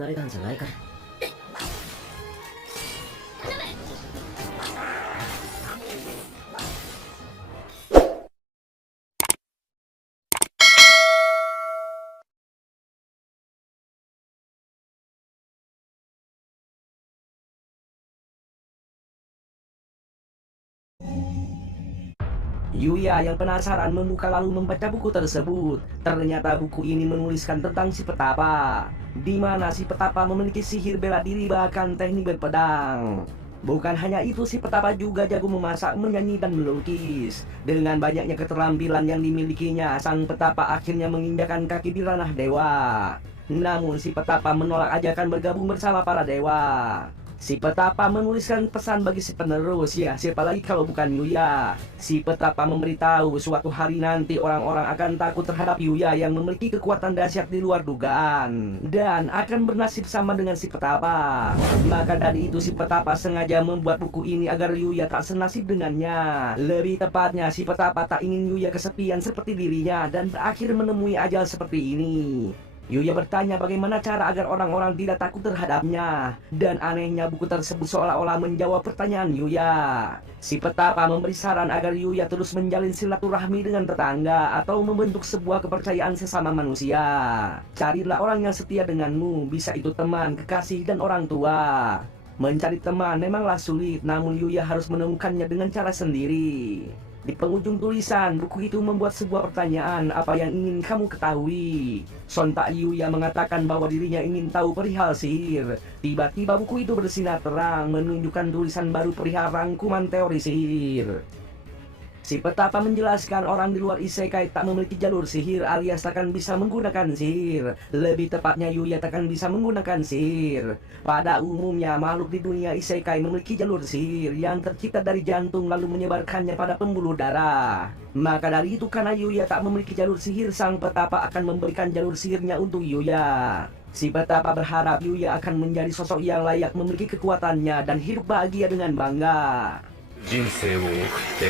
なれたんじゃないか。Yuya yang penasaran membuka lalu membaca buku tersebut. Ternyata buku ini menuliskan tentang si petapa, di mana si petapa memiliki sihir bela diri bahkan teknik berpedang. Bukan hanya itu, si petapa juga jago memasak, menyanyi, dan melukis. Dengan banyaknya keterampilan yang dimilikinya, sang petapa akhirnya menginjakan kaki di ranah dewa. Namun si petapa menolak ajakan bergabung bersama para dewa. Si petapa menuliskan pesan bagi si penerus, ya siapa lagi kalau bukan Yuya. Si petapa memberitahu suatu hari nanti orang-orang akan takut terhadap Yuya yang memiliki kekuatan dahsyat di luar dugaan dan akan bernasib sama dengan si petapa. Maka dari itu si petapa sengaja membuat buku ini agar Yuya tak senasib dengannya. Lebih tepatnya si petapa tak ingin Yuya kesepian seperti dirinya dan berakhir menemui ajal seperti ini. Yuya bertanya bagaimana cara agar orang-orang tidak takut terhadapnya. Dan anehnya buku tersebut seolah-olah menjawab pertanyaan Yuya. Si petapa memberi saran agar Yuya terus menjalin silaturahmi dengan tetangga atau membentuk sebuah kepercayaan sesama manusia. Carilah orang yang setia denganmu, bisa itu teman, kekasih, dan orang tua. Mencari teman memanglah sulit, namun Yuya harus menemukannya dengan cara sendiri. Di penghujung tulisan, buku itu membuat sebuah pertanyaan, apa yang ingin kamu ketahui? Sontak Yuya mengatakan bahwa dirinya ingin tahu perihal sihir. Tiba-tiba buku itu bersinar terang, menunjukkan tulisan baru perihal rangkuman teori sihir. Si petapa menjelaskan orang di luar isekai tak memiliki jalur sihir alias takkan bisa menggunakan sihir. Lebih tepatnya Yuya takkan bisa menggunakan sihir. Pada umumnya makhluk di dunia isekai memiliki jalur sihir yang tercipta dari jantung lalu menyebarkannya pada pembuluh darah. Maka dari itu karena Yuya tak memiliki jalur sihir, sang petapa akan memberikan jalur sihirnya untuk Yuya. Si petapa berharap Yuya akan menjadi sosok yang layak memiliki kekuatannya dan hidup bahagia dengan bangga. 人生を送って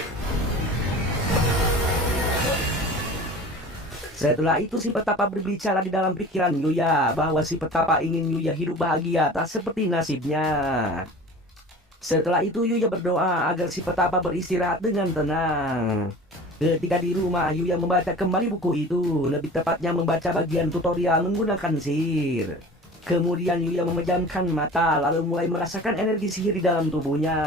Setelah itu si petapa berbicara di dalam pikiran Yuya bahwa si petapa ingin Yuya hidup bahagia tak seperti nasibnya. Setelah itu Yuya berdoa agar si petapa beristirahat dengan tenang. Ketika di rumah Yuya membaca kembali buku itu, lebih tepatnya membaca bagian tutorial menggunakan sihir. Kemudian Yuya memejamkan mata lalu mulai merasakan energi sihir di dalam tubuhnya.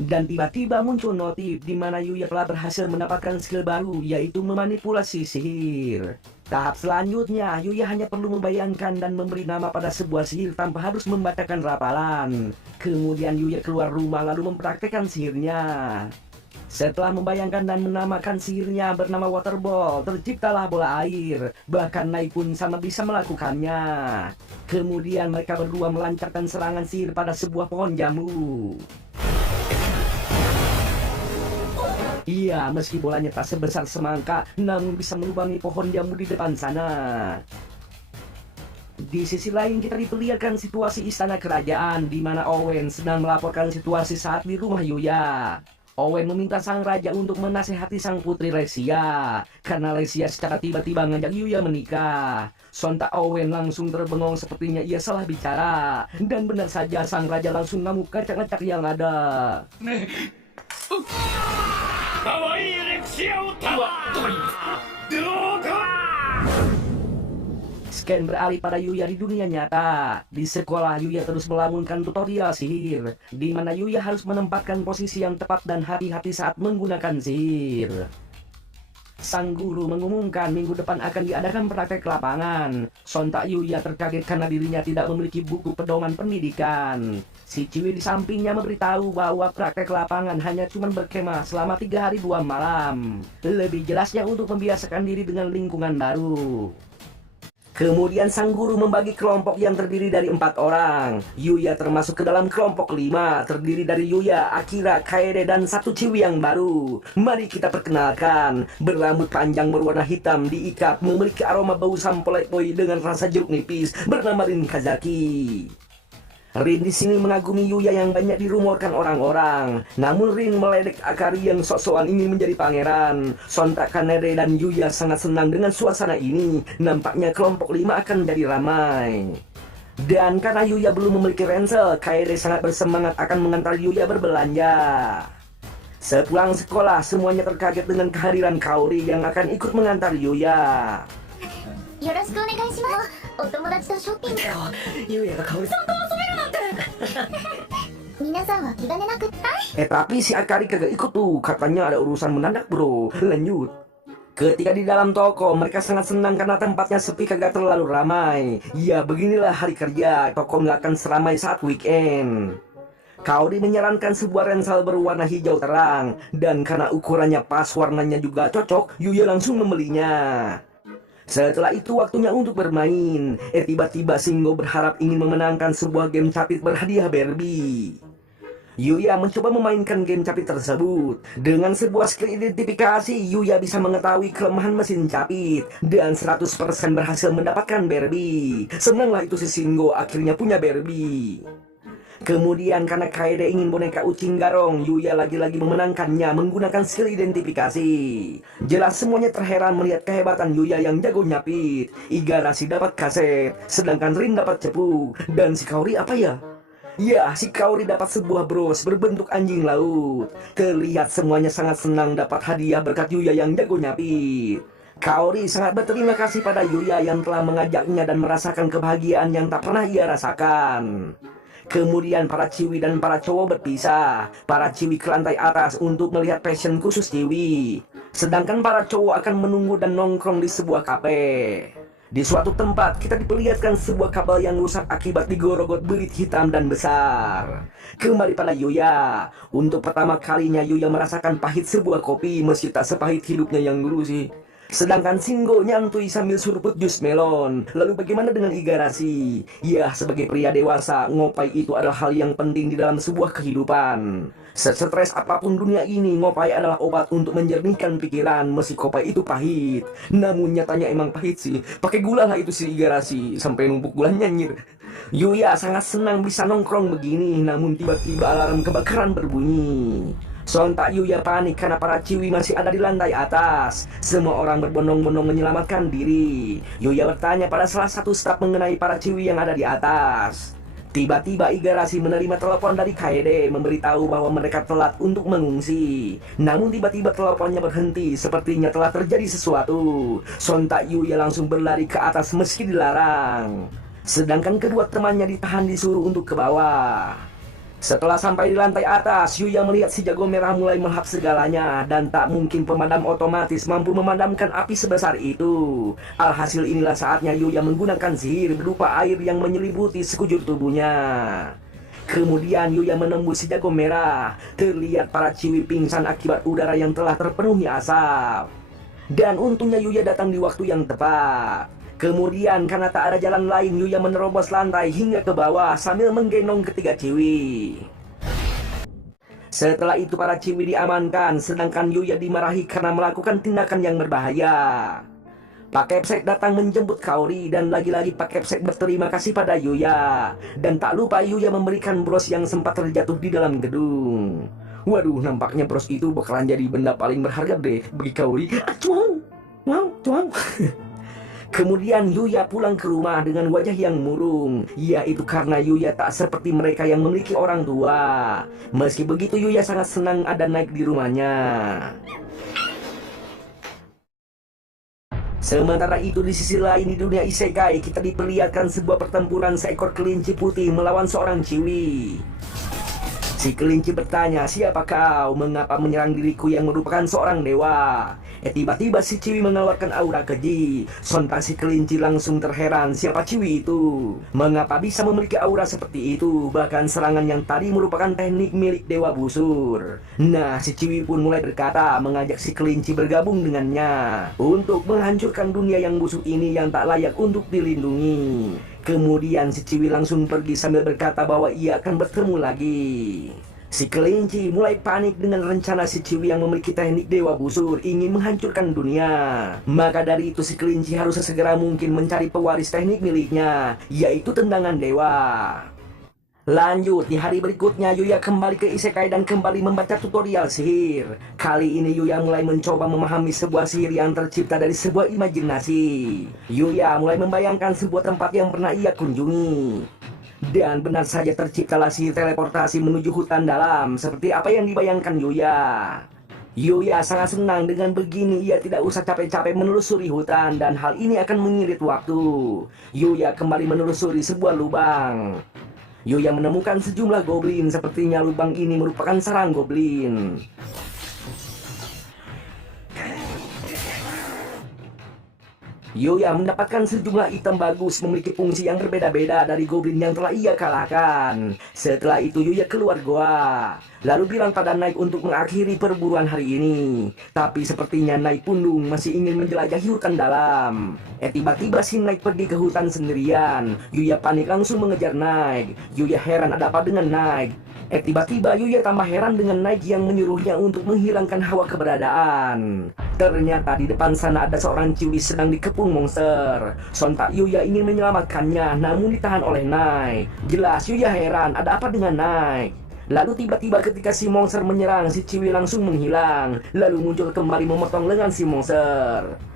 Dan tiba-tiba muncul notif di mana Yuya telah berhasil mendapatkan skill baru, yaitu memanipulasi sihir. Tahap selanjutnya, Yuya hanya perlu membayangkan dan memberi nama pada sebuah sihir tanpa harus membacakan rapalan. Kemudian Yuya keluar rumah lalu mempraktekkan sihirnya. Setelah membayangkan dan menamakan sihirnya bernama Water Ball, terciptalah bola air. Bahkan Nai pun sama bisa melakukannya. Kemudian mereka berdua melancarkan serangan sihir pada sebuah pohon jambu. Iya, meski bolanya tak sebesar semangka, namun bisa melubangi pohon jambu di depan sana. Di sisi lain kita diperlihatkan situasi istana kerajaan, di mana Owen sedang melaporkan situasi saat di rumah Yuya. Owen meminta sang raja untuk menasehati sang putri Lesia, karena Lesia secara tiba-tiba ngajak Yuya menikah. Sontak Owen langsung terbengong sepertinya ia salah bicara. Dan benar saja sang raja langsung ngamuk kacak-kacak yang ada. かわいいレクシアをタワーどうか Scan beralih pada Yuya di dunia nyata. Di sekolah Yuya terus melamunkan tutorial sihir, di mana Yuya harus menempatkan posisi yang tepat dan hati-hati saat menggunakan sihir. Sang guru mengumumkan minggu depan akan diadakan praktek lapangan. Sontak Yuya terkaget karena dirinya tidak memiliki buku pedoman pendidikan. Si Ciwi di sampingnya memberitahu bahwa praktek lapangan hanya cuma berkemah selama 3 hari 2 malam. Lebih jelasnya untuk membiasakan diri dengan lingkungan baru. Kemudian sang guru membagi kelompok yang terdiri dari 4 orang. Yuya termasuk ke dalam kelompok 5, terdiri dari Yuya, Akira, Kaede, dan satu Ciwi yang baru. Mari kita perkenalkan. Berambut panjang berwarna hitam, diikat, memiliki aroma bau sampo lepoi dengan rasa jeruk nipis, bernama Rin Kazaki. Rin di sini mengagumi Yuya yang banyak dirumorkan orang-orang. Namun Rin meledek Akari yang sok-sokan ingin menjadi pangeran. Sontak Kaneda dan Yuya sangat senang dengan suasana ini. Nampaknya kelompok 5 akan jadi ramai. Dan karena Yuya belum memiliki ransel, Kaede sangat bersemangat akan mengantar Yuya berbelanja. Sepulang sekolah, semuanya terkaget dengan kehadiran Kaori yang akan ikut mengantar Yuya. よろしくお願いします。お友達とショッピングを。ゆうやが香織さんと遊べるなんて。皆さんは気兼ねなくったい。 Tapi si Akari kagak ikut tuh, katanya ada urusan mendadak bro. Lanjut. Ketika di dalam toko, mereka sangat senang karena tempatnya sepi kagak terlalu ramai. Ya beginilah hari kerja, toko nggak akan seramai saat weekend. Kaori menyarankan sebuah ransel berwarna hijau terang. Dan karena ukurannya pas, warnanya juga cocok, Yuya langsung membelinya. Setelah itu waktunya untuk bermain. Tiba-tiba Shingo berharap ingin memenangkan sebuah game capit berhadiah Barbie. Yuya mencoba memainkan game capit tersebut. Dengan sebuah skill identifikasi, Yuya bisa mengetahui kelemahan mesin capit. Dan 100% berhasil mendapatkan Barbie. Senanglah itu si Shingo akhirnya punya Barbie. Kemudian karena Kaede ingin boneka ucing garong, Yuya lagi-lagi memenangkannya menggunakan skill identifikasi. Jelas semuanya terheran melihat kehebatan Yuya yang jago nyapit. Igarashi dapat kaset, sedangkan Rin dapat cepu. Dan si Kaori apa ya? Ya, si Kaori dapat sebuah bros berbentuk anjing laut. Terlihat semuanya sangat senang dapat hadiah berkat Yuya yang jago nyapit. Kaori sangat berterima kasih pada Yuya yang telah mengajaknya dan merasakan kebahagiaan yang tak pernah ia rasakan. Kemudian para ciwi dan para cowok berpisah. Para ciwi ke lantai atas untuk melihat fashion khusus ciwi. Sedangkan para cowok akan menunggu dan nongkrong di sebuah kafe. Di suatu tempat kita diperlihatkan sebuah kabel yang rusak akibat digorogot berit hitam dan besar. Kembali pada Yuya. Untuk pertama kalinya Yuya merasakan pahit sebuah kopi meski tak sepahit hidupnya yang dulu sih. Sedangkan Shingo nyantui sambil suruput jus melon. Lalu bagaimana dengan Igarashi? Ya, sebagai pria dewasa, ngopai itu adalah hal yang penting di dalam sebuah kehidupan. Setres apapun dunia ini, ngopai adalah obat untuk menjernihkan pikiran meski kopi itu pahit. Namun nyatanya emang pahit sih. Pakai gula lah itu si Igarashi, sampai numpuk gulanya nyir. Yuya sangat senang bisa nongkrong begini, namun tiba-tiba alarm kebakaran berbunyi. Sontak Yuya panik karena para ciwi masih ada di lantai atas. Semua orang berbondong-bondong menyelamatkan diri. Yuya bertanya pada salah satu staf mengenai para ciwi yang ada di atas. Tiba-tiba Igarashi menerima telepon dari Kaede memberitahu bahwa mereka telat untuk mengungsi. Namun tiba-tiba teleponnya berhenti, sepertinya telah terjadi sesuatu. Sontak Yuya langsung berlari ke atas meski dilarang. Sedangkan kedua temannya ditahan disuruh untuk ke bawah. Setelah sampai di lantai atas, Yuya melihat si jago merah mulai melahap segalanya. Dan tak mungkin pemadam otomatis mampu memadamkan api sebesar itu. Alhasil inilah saatnya Yuya menggunakan sihir berupa air yang menyelimuti sekujur tubuhnya. Kemudian Yuya menembus si jago merah. Terlihat para ciwi pingsan akibat udara yang telah terpenuhi asap. Dan untungnya Yuya datang di waktu yang tepat. Kemudian karena tak ada jalan lain, Yuya menerobos lantai hingga ke bawah sambil menggendong ketiga ciwi. Setelah itu para ciwi diamankan, sedangkan Yuya dimarahi karena melakukan tindakan yang berbahaya. Pak Kepsek datang menjemput Kaori dan lagi-lagi Pak Kepsek berterima kasih pada Yuya. Dan tak lupa Yuya memberikan bros yang sempat terjatuh di dalam gedung. Waduh, nampaknya bros itu bakalan jadi benda paling berharga deh bagi Kaori. Cuang, wow, cuang. Kemudian Yuya pulang ke rumah dengan wajah yang murung. Yaitu karena Yuya tak seperti mereka yang memiliki orang tua. Meski begitu Yuya sangat senang ada naik di rumahnya. Sementara itu di sisi lain di dunia isekai, kita diperlihatkan sebuah pertempuran seekor kelinci putih melawan seorang ciwi. Si kelinci bertanya, siapa kau? Mengapa menyerang diriku yang merupakan seorang dewa? Tiba-tiba si ciwi mengeluarkan aura keji. Sontak si kelinci langsung terheran, siapa ciwi itu? Mengapa bisa memiliki aura seperti itu? Bahkan serangan yang tadi merupakan teknik milik dewa busur. Nah, si ciwi pun mulai berkata, mengajak si kelinci bergabung dengannya untuk menghancurkan dunia yang busuk ini yang tak layak untuk dilindungi. Kemudian si ciwi langsung pergi sambil berkata bahwa ia akan bertemu lagi. Si kelinci mulai panik dengan rencana si ciwi yang memiliki teknik dewa busur ingin menghancurkan dunia. Maka dari itu si kelinci harus sesegera mungkin mencari pewaris teknik miliknya, yaitu tendangan dewa. Lanjut, di hari berikutnya Yuya kembali ke isekai dan kembali membaca tutorial sihir. Kali ini Yuya mulai mencoba memahami sebuah sihir yang tercipta dari sebuah imajinasi. Yuya mulai membayangkan sebuah tempat yang pernah ia kunjungi. Dan benar saja terciptalah sihir teleportasi menuju hutan dalam, seperti apa yang dibayangkan Yuya. Yuya sangat senang dengan begini, ia tidak usah capek-capek menelusuri hutan dan hal ini akan mengirit waktu. Yuya kembali menelusuri sebuah lubang. Yuya menemukan sejumlah goblin, sepertinya lubang ini merupakan sarang goblin. Yuya mendapatkan sejumlah item bagus memiliki fungsi yang berbeda-beda dari goblin yang telah ia kalahkan. Setelah itu Yuya keluar goa, lalu bilang pada Naik untuk mengakhiri perburuan hari ini. Tapi sepertinya Naik pundung masih ingin menjelajahi hutan dalam. Tiba-tiba si Naik pergi ke hutan sendirian. Yuya panik langsung mengejar Naik. Yuya heran ada apa dengan Naik. Tiba-tiba Yuya tambah heran dengan Naik yang menyuruhnya untuk menghilangkan hawa keberadaan. Ternyata di depan sana ada seorang ciwi sedang dikepung monster. Sontak Yuya ingin menyelamatkannya, namun ditahan oleh Naik. Jelas Yuya heran, ada apa dengan Naik? Lalu tiba-tiba ketika si monster menyerang, si ciwi langsung menghilang. Lalu muncul kembali memotong lengan si monster.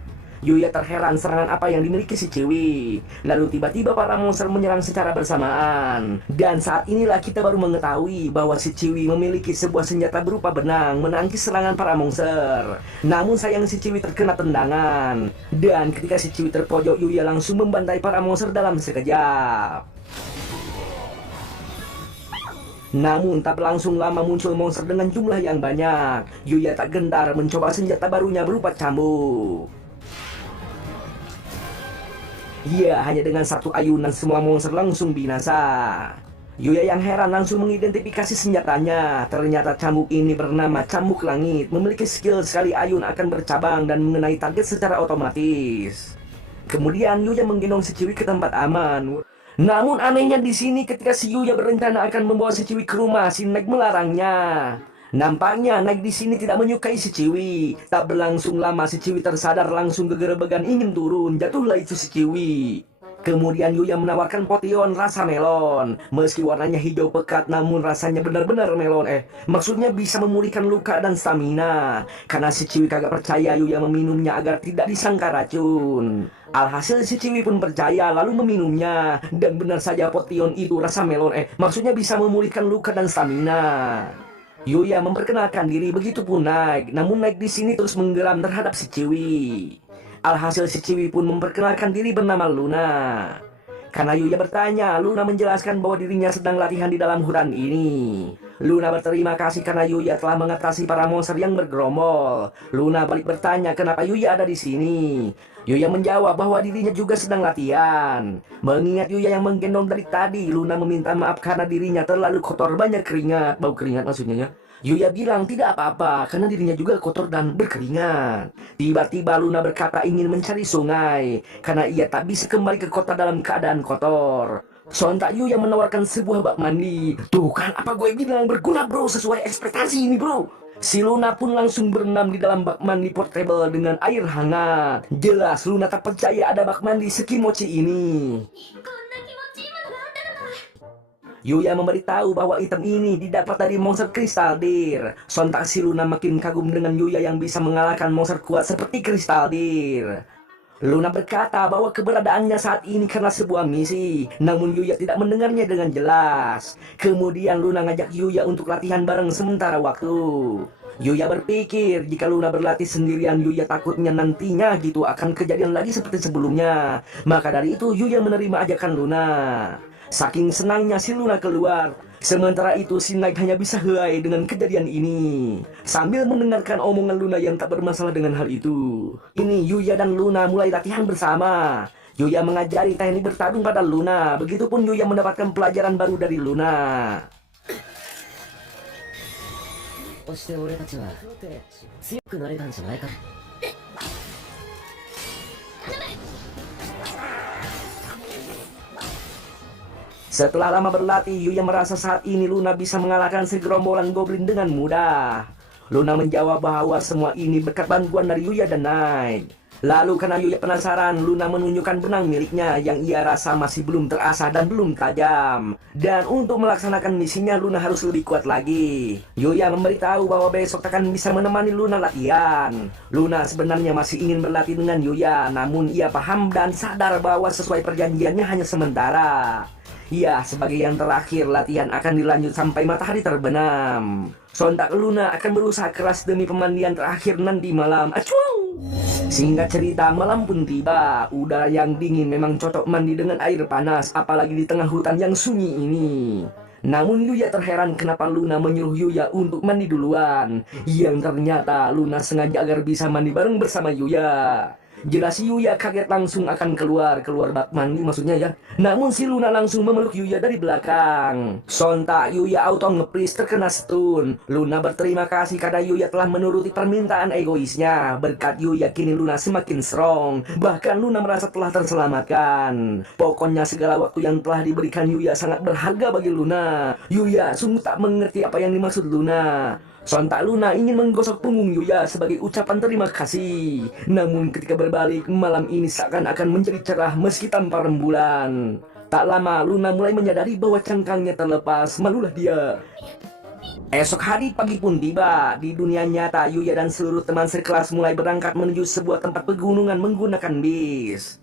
Yuya terheran serangan apa yang dimiliki si ciwi. Lalu tiba-tiba para monster menyerang secara bersamaan. Dan saat inilah kita baru mengetahui bahwa si ciwi memiliki sebuah senjata berupa benang menangkis serangan para monster. Namun sayang si ciwi terkena tendangan. Dan ketika si ciwi terpojok, Yuya langsung membantai para monster dalam sekejap. Namun tak berlangsung lama muncul monster dengan jumlah yang banyak. Yuya tak gentar mencoba senjata barunya berupa cambuk. Ya, hanya dengan satu ayunan semua monster langsung binasa. Yuya yang heran langsung mengidentifikasi senjatanya. Ternyata cambuk ini bernama Cambuk Langit. Memiliki skill sekali ayun akan bercabang dan mengenai target secara otomatis. Kemudian Yuya menggendong si ciwi ke tempat aman. Namun anehnya di sini ketika si Yuya berencana akan membawa si ciwi ke rumah, si Naik melarangnya. Nampaknya Naik di sini tidak menyukai si ciwi. Tak berlangsung lama si ciwi tersadar langsung gegerebegan ingin turun. Jatuhlah itu si ciwi. Kemudian Yuya menawarkan potion rasa melon. Meski warnanya hijau pekat, namun rasanya benar-benar melon. Maksudnya bisa memulihkan luka dan stamina. Karena si ciwi kagak percaya, Yuya meminumnya agar tidak disangka racun. Alhasil si ciwi pun percaya lalu meminumnya. Dan benar saja potion itu rasa melon. Maksudnya bisa memulihkan luka dan stamina. Yuya memperkenalkan diri, begitu pun Naik. Namun Naik di sini terus menggeram terhadap si ciwi. Alhasil si ciwi pun memperkenalkan diri bernama Luna. Karena Yuya bertanya, Luna menjelaskan bahwa dirinya sedang latihan di dalam hutan ini. Luna berterima kasih karena Yuya telah mengatasi para monster yang bergerombol. Luna balik bertanya kenapa Yuya ada di sini. Yuya menjawab bahwa dirinya juga sedang latihan. Mengingat Yuya yang menggendong dari tadi, Luna meminta maaf karena dirinya terlalu kotor, banyak keringat, bau keringat maksudnya ya. Yuya bilang tidak apa-apa karena dirinya juga kotor dan berkeringat. Tiba-tiba Luna berkata ingin mencari sungai karena ia tak bisa kembali ke kota dalam keadaan kotor. Sontak Yuya menawarkan sebuah bak mandi. Tuh kan apa gue bilang, berguna bro, sesuai ekspektasi ini bro. Si Luna pun langsung berenam di dalam bak mandi portable dengan air hangat. Jelas Luna tak percaya ada bak mandi sekimochi ini. Yuya memberitahu bahwa item ini didapat dari monster Crystal Deer. Sontak si Luna makin kagum dengan Yuya yang bisa mengalahkan monster kuat seperti Crystal Deer. Luna berkata bahwa keberadaannya saat ini karena sebuah misi. Namun Yuya tidak mendengarnya dengan jelas. Kemudian Luna ngajak Yuya untuk latihan bareng sementara waktu. Yuya berpikir jika Luna berlatih sendirian, Yuya takutnya nantinya gitu akan kejadian lagi seperti sebelumnya. Maka dari itu Yuya menerima ajakan Luna. Saking senangnya si Luna keluar. Sementara itu si Naik hanya bisa helai dengan kejadian ini. Sambil mendengarkan omongan Luna yang tak bermasalah dengan hal itu. Ini Yuya dan Luna mulai latihan bersama. Yuya mengajari teknik bertarung pada Luna. Begitupun Yuya mendapatkan pelajaran baru dari Luna. Setelah lama berlatih, Yuya merasa saat ini Luna bisa mengalahkan segerombolan goblin dengan mudah. Luna menjawab bahwa semua ini berkat bantuan dari Yuya dan Naik. Lalu karena Yuya penasaran, Luna menunjukkan benang miliknya yang ia rasa masih belum terasah dan belum tajam. Dan untuk melaksanakan misinya, Luna harus lebih kuat lagi. Yuya memberitahu bahwa besok akan bisa menemani Luna latihan. Luna sebenarnya masih ingin berlatih dengan Yuya, namun ia paham dan sadar bahwa sesuai perjanjiannya hanya sementara. Ya, sebagai yang terakhir, latihan akan dilanjut sampai matahari terbenam. Sontak Luna akan berusaha keras demi pemandian terakhir nanti malam. Acuang! Singkat cerita, malam pun tiba. Udara yang dingin memang cocok mandi dengan air panas, apalagi di tengah hutan yang sunyi ini. Namun Yuya terheran kenapa Luna menyuruh Yuya untuk mandi duluan. Yang ternyata Luna sengaja agar bisa mandi bareng bersama Yuya. Jelas Yuya kaget langsung akan keluar bak mandi maksudnya ya. Namun si Luna langsung memeluk Yuya dari belakang. Sontak Yuya auto ngepris terkena stun. Luna berterima kasih karena Yuya telah menuruti permintaan egoisnya. Berkat Yuya kini Luna semakin strong. Bahkan Luna merasa telah terselamatkan. Pokoknya segala waktu yang telah diberikan Yuya sangat berharga bagi Luna. Yuya sungguh tak mengerti apa yang dimaksud Luna. Sontak Luna ingin menggosok punggung Yuya sebagai ucapan terima kasih. Namun ketika berbalik, malam ini seakan-akan menjadi cerah meski tanpa rembulan. Tak lama Luna mulai menyadari bahwa cangkangnya terlepas. Malulah dia. Esok hari pagi pun tiba. Di dunia nyata, Yuya dan seluruh teman sekelas mulai berangkat menuju sebuah tempat pegunungan menggunakan bis.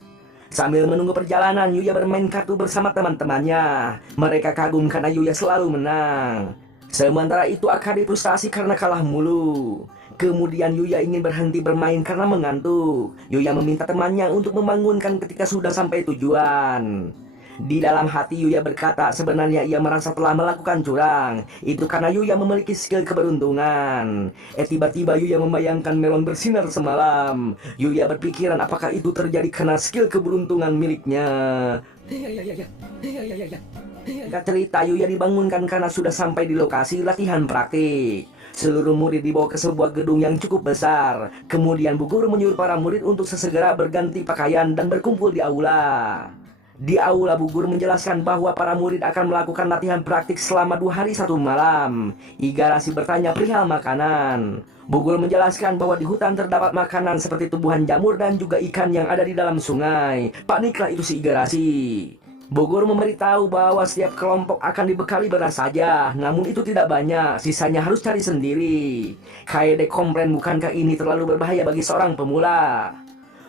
Sambil menunggu perjalanan, Yuya bermain kartu bersama teman-temannya. Mereka kagum karena Yuya selalu menang. Sementara itu Akari frustasi karena kalah mulu. Kemudian Yuya ingin berhenti bermain karena mengantuk. Yuya meminta temannya untuk membangunkan ketika sudah sampai tujuan. Di dalam hati Yuya berkata sebenarnya ia merasa telah melakukan curang. Itu karena Yuya memiliki skill keberuntungan. Tiba-tiba Yuya membayangkan melon bersinar semalam. Yuya berpikiran apakah itu terjadi karena skill keberuntungan miliknya. Gak cerita, Yuya dibangunkan karena sudah sampai di lokasi latihan praktik. Seluruh murid dibawa ke sebuah gedung yang cukup besar. Kemudian Bu Guru menyuruh para murid untuk sesegera berganti pakaian dan berkumpul di aula. Di aula Bu Guru menjelaskan bahwa para murid akan melakukan latihan praktik selama 2 hari 1 malam. Igarashi bertanya perihal makanan. Bu Guru menjelaskan bahwa di hutan terdapat makanan seperti tumbuhan jamur dan juga ikan yang ada di dalam sungai. Paniklah itu si Igarashi. Bu Guru memberitahu bahwa setiap kelompok akan dibekali beras saja, namun itu tidak banyak, sisanya harus cari sendiri. Kaede komplain bukankah ini terlalu berbahaya bagi seorang pemula?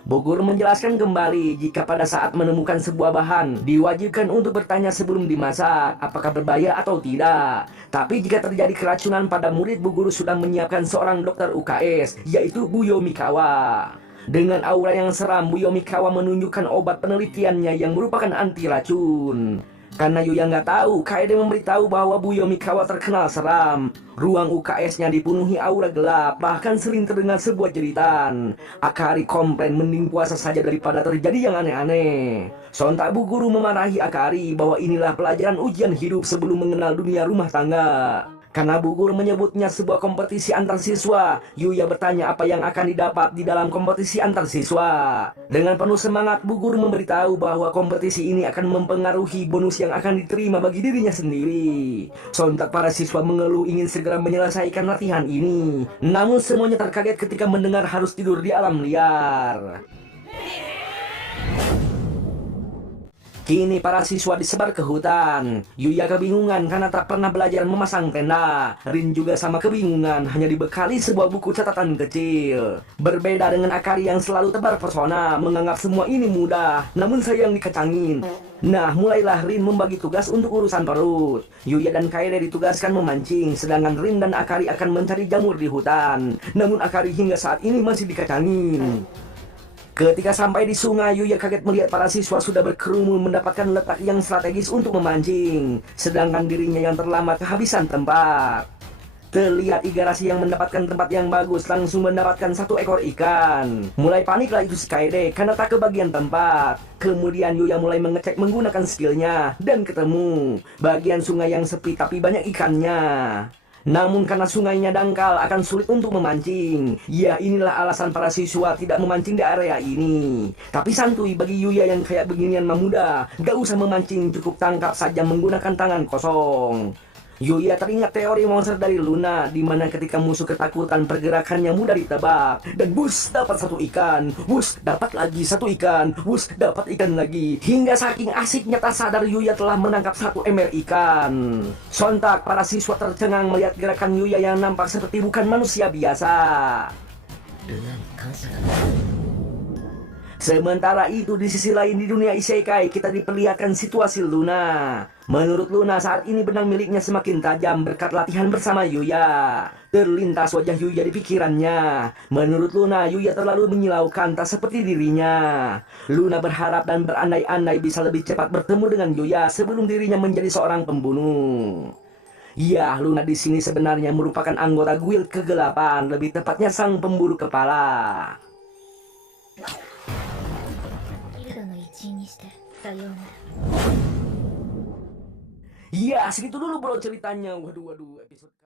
Bu Guru menjelaskan kembali jika pada saat menemukan sebuah bahan, diwajibkan untuk bertanya sebelum dimasak, apakah berbahaya atau tidak. Tapi jika terjadi keracunan pada murid, Bu Guru sudah menyiapkan seorang dokter UKS, yaitu Buyo Mikawa. Dengan aura yang seram, Buyo Mikawa menunjukkan obat penelitiannya yang merupakan anti racun. Karena Yuya nggak tahu, Kaede memberitahu bahwa Buyo Mikawa terkenal seram. Ruang UKS-nya dipenuhi aura gelap, bahkan sering terdengar sebuah jeritan. Akari komplain mending puasa saja daripada terjadi yang aneh-aneh. Sontak Bu Guru memarahi Akari bahwa inilah pelajaran ujian hidup sebelum mengenal dunia rumah tangga. Karena Bu Guru menyebutnya sebuah kompetisi antar siswa, Yuya bertanya apa yang akan didapat di dalam kompetisi antar siswa. Dengan penuh semangat, Bu Guru memberitahu bahwa kompetisi ini akan mempengaruhi bonus yang akan diterima bagi dirinya sendiri. Sontak para siswa mengeluh ingin segera menyelesaikan latihan ini. Namun semuanya terkaget ketika mendengar harus tidur di alam liar. Kini para siswa disebar ke hutan. Yuya kebingungan karena tak pernah belajar memasang tenda. Rin juga sama kebingungan, hanya dibekali sebuah buku catatan kecil. Berbeda dengan Akari yang selalu tebar pesona, menganggap semua ini mudah, namun sayang dikacangin. Nah, mulailah Rin membagi tugas untuk urusan perut. Yuya dan Kaede ditugaskan memancing, sedangkan Rin dan Akari akan mencari jamur di hutan. Namun Akari hingga saat ini masih dikacangin. Ketika sampai di sungai, Yuya kaget melihat para siswa sudah berkerumun mendapatkan letak yang strategis untuk memancing, sedangkan dirinya yang terlambat kehabisan tempat. Terlihat Igarashi yang mendapatkan tempat yang bagus langsung mendapatkan 1 ekor ikan. Mulai paniklah itu si Kaede karena tak kebagian tempat. Kemudian Yuya mulai mengecek menggunakan skillnya dan ketemu bagian sungai yang sepi tapi banyak ikannya. Namun karena sungainya dangkal akan sulit untuk memancing. Ya, inilah alasan para siswa tidak memancing di area ini. Tapi santuy bagi Yuya yang kayak beginian mah mudah. Gak usah memancing, cukup tangkap saja menggunakan tangan kosong. Yuya teringat teori monster dari Luna, di mana ketika musuh ketakutan pergerakannya mudah ditebak. Dan bus dapat satu ikan, bus dapat lagi satu ikan, bus dapat ikan lagi. Hingga saking asiknya tak sadar Yuya telah menangkap satu ember ikan. Sontak para siswa tercengang melihat gerakan Yuya yang nampak seperti bukan manusia biasa. Sementara itu di sisi lain di dunia isekai kita diperlihatkan situasi Luna. Menurut Luna saat ini benang miliknya semakin tajam berkat latihan bersama Yuya. Terlintas wajah Yuya di pikirannya. Menurut Luna, Yuya terlalu menyilaukan tak seperti dirinya. Luna berharap dan berandai-andai bisa lebih cepat bertemu dengan Yuya sebelum dirinya menjadi seorang pembunuh. Ya, Luna di sini sebenarnya merupakan anggota guild kegelapan, lebih tepatnya sang pemburu kepala. ギルドの一員にしてさようなら Ya, segitu dulu bro ceritanya. Waduh, episode